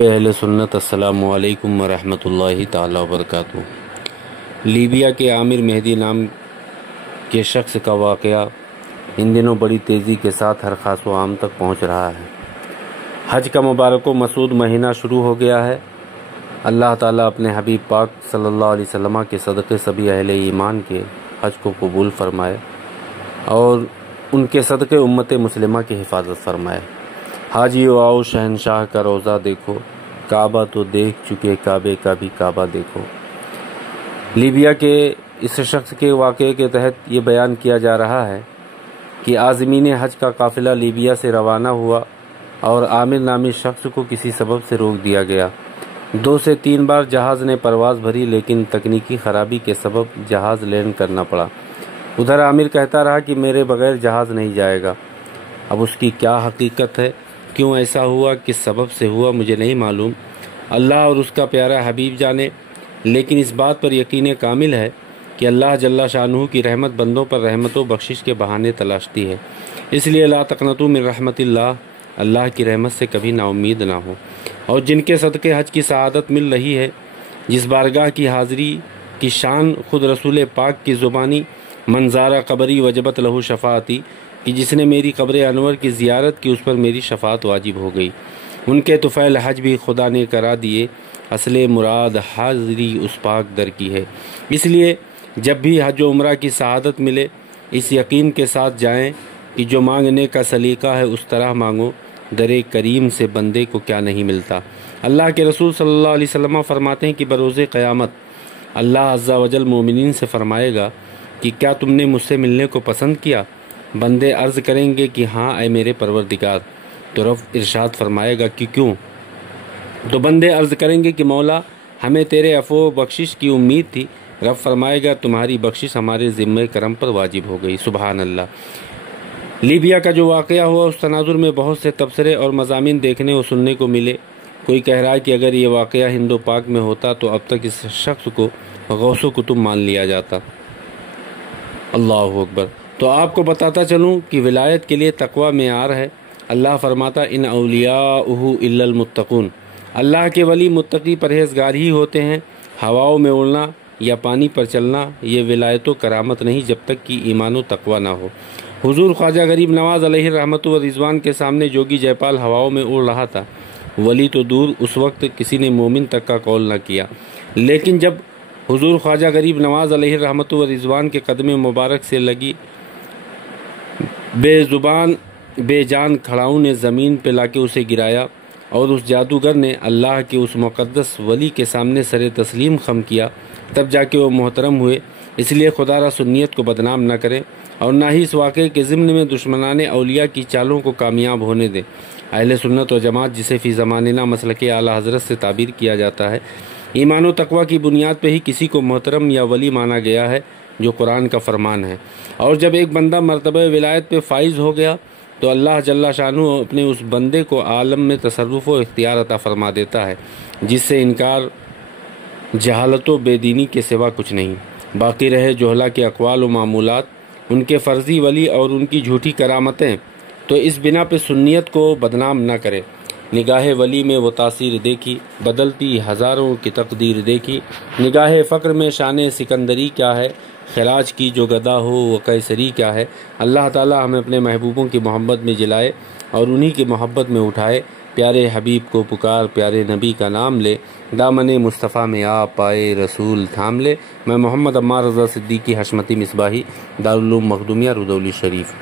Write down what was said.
اہل سنت السلام علیکم ورحمۃ اللہ تعالی وبرکاتہ۔ لیبیا کے عامر مہدی نام کے شخص کا واقعہ ان دنوں بڑی تیزی کے ساتھ ہر خاص و عام تک پہنچ رہا ہے۔ حج کا مبارک و مسعود مہینہ شروع ہو گیا ہے۔ اللہ تعالیٰ اپنے حبیب پاک صلی اللہ علیہ وسلم کے صدقے سبھی اہل ایمان کے حج کو قبول فرمائے اور ان کے صدقے امت مسلمہ کی حفاظت فرمائے۔ حاجیو آؤ شہنشاہ کا روضہ دیکھو، کعبہ تو دیکھ چکے کعبے کا بھی کعبہ دیکھو۔ لیبیا کے اس شخص کے واقعے کے تحت یہ بیان کیا جا رہا ہے کہ عازمین حج کا قافلہ لیبیا سے روانہ ہوا اور عامر نامی شخص کو کسی سبب سے روک دیا گیا۔ 2 سے 3 بار جہاز نے پرواز بھری لیکن تکنیکی خرابی کے سبب جہاز لینڈ کرنا پڑا۔ ادھر عامر کہتا رہا کہ میرے بغیر جہاز نہیں جائے گا۔ اب اس کی کیا حقیقت ہے، کیوں ایسا ہوا، کس سبب سے ہوا، مجھے نہیں معلوم، اللہ اور اس کا پیارا حبیب جانے، لیکن اس بات پر یقین کامل ہے کہ اللہ جل شانہ کی رحمت بندوں پر رحمت و بخشش کے بہانے تلاشتی ہے، اس لیے لا تقنطوا من رحمت اللہ کی رحمت سے کبھی نا امید نہ ہو۔ اور جن کے صدقے حج کی سعادت مل رہی ہے، جس بارگاہ کی حاضری کی شان خود رسول پاک کی زبانی منظارہ قبری وجبت لہو شفاعتی، کہ جس نے میری قبر انور کی زیارت کی اس پر میری شفاعت واجب ہو گئی، ان کے طفیل حج بھی خدا نے کرا دیے، اصل مراد حاضری اس پاک در کی ہے۔ اس لیے جب بھی حج و عمرہ کی سعادت ملے، اس یقین کے ساتھ جائیں کہ جو مانگنے کا سلیقہ ہے اس طرح مانگو، در کریم سے بندے کو کیا نہیں ملتا۔ اللہ کے رسول صلی اللہ علیہ وسلم فرماتے ہیں کہ بروز قیامت اللہ عز و جل مومنین سے فرمائے گا کہ کیا تم نے مجھ سے ملنے کو پسند کیا؟ بندے عرض کریں گے کہ ہاں اے میرے پروردگار۔ تو رب ارشاد فرمائے گا کہ کیوں؟ تو بندے عرض کریں گے کہ مولا ہمیں تیرے عفو و بخشش کی امید تھی۔ رب فرمائے گا تمہاری بخشش ہمارے ذمہ کرم پر واجب ہو گئی۔ سبحان اللہ۔ لیبیا کا جو واقعہ ہوا اس تناظر میں بہت سے تبصرے اور مضامین دیکھنے اور سننے کو ملے۔ کوئی کہہ رہا ہے کہ اگر یہ واقعہ ہند و پاک میں ہوتا تو اب تک اس شخص کو غوث و کتب مان لیا جاتا۔ اللہ اکبر۔ تو آپ کو بتاتا چلوں کہ ولایت کے لیے تقوی معیار ہے۔ اللہ فرماتا ان اولیاءہ الا المتقون، اللہ کے ولی متقی پرہیزگار ہی ہوتے ہیں۔ ہواؤں میں اڑنا یا پانی پر چلنا یہ ولایت و کرامت نہیں جب تک کہ ایمان و تقوی نہ ہو۔ حضور خواجہ غریب نواز علیہ رحمت و رضوان کے سامنے جوگی جے پال ہواؤں میں اڑ رہا تھا، ولی تو دور، اس وقت کسی نے مومن تک کا قول نہ کیا، لیکن جب حضور خواجہ غریب نواز علیہ رحمت و رضوان کے قدم مبارک سے لگی بے زبان بے جان کھڑاؤں نے زمین پہ لا کے اسے گرایا اور اس جادوگر نے اللہ کے اس مقدس ولی کے سامنے سر تسلیم خم کیا، تب جا کے وہ محترم ہوئے۔ اس لیے خدا را سنیت کو بدنام نہ کریں اور نہ ہی اس واقعے کے ضمن میں دشمنان اولیاء کی چالوں کو کامیاب ہونے دیں۔ اہل سنت و جماعت جسے فی زماننا مسلک اعلیٰ حضرت سے تعبیر کیا جاتا ہے، ایمان و تقوی کی بنیاد پہ ہی کسی کو محترم یا ولی مانا گیا ہے، جو قرآن کا فرمان ہے۔ اور جب ایک بندہ مرتبہ ولایت پہ فائز ہو گیا تو اللہ جل شانہ اپنے اس بندے کو عالم میں تصرف و اختیار عطا فرما دیتا ہے، جس سے انکار جہالت و بے دینی کے سوا کچھ نہیں۔ باقی رہے جہلا کے اقوال و معمولات، ان کے فرضی ولی اور ان کی جھوٹی کرامتیں، تو اس بنا پہ سنیت کو بدنام نہ کرے۔ نگاہ ولی میں وہ تاثیر دیکھی، بدلتی ہزاروں کی تقدیر دیکھی۔ نگاہ فقر میں شان سکندری کیا ہے، خراج کی جو گدا ہو وہ قیصری کیا ہے۔ اللہ تعالیٰ ہمیں اپنے محبوبوں کی محبت میں جلائے اور انہی کی محبت میں اٹھائے۔ پیارے حبیب کو پکار، پیارے نبی کا نام لے، دامن مصطفیٰ میں آپ پائے رسول تھام لے۔ میں محمد عمار رضا صدیقی حشمتی مصباحی، دارالعلوم مخدومیہ رودولی شریف۔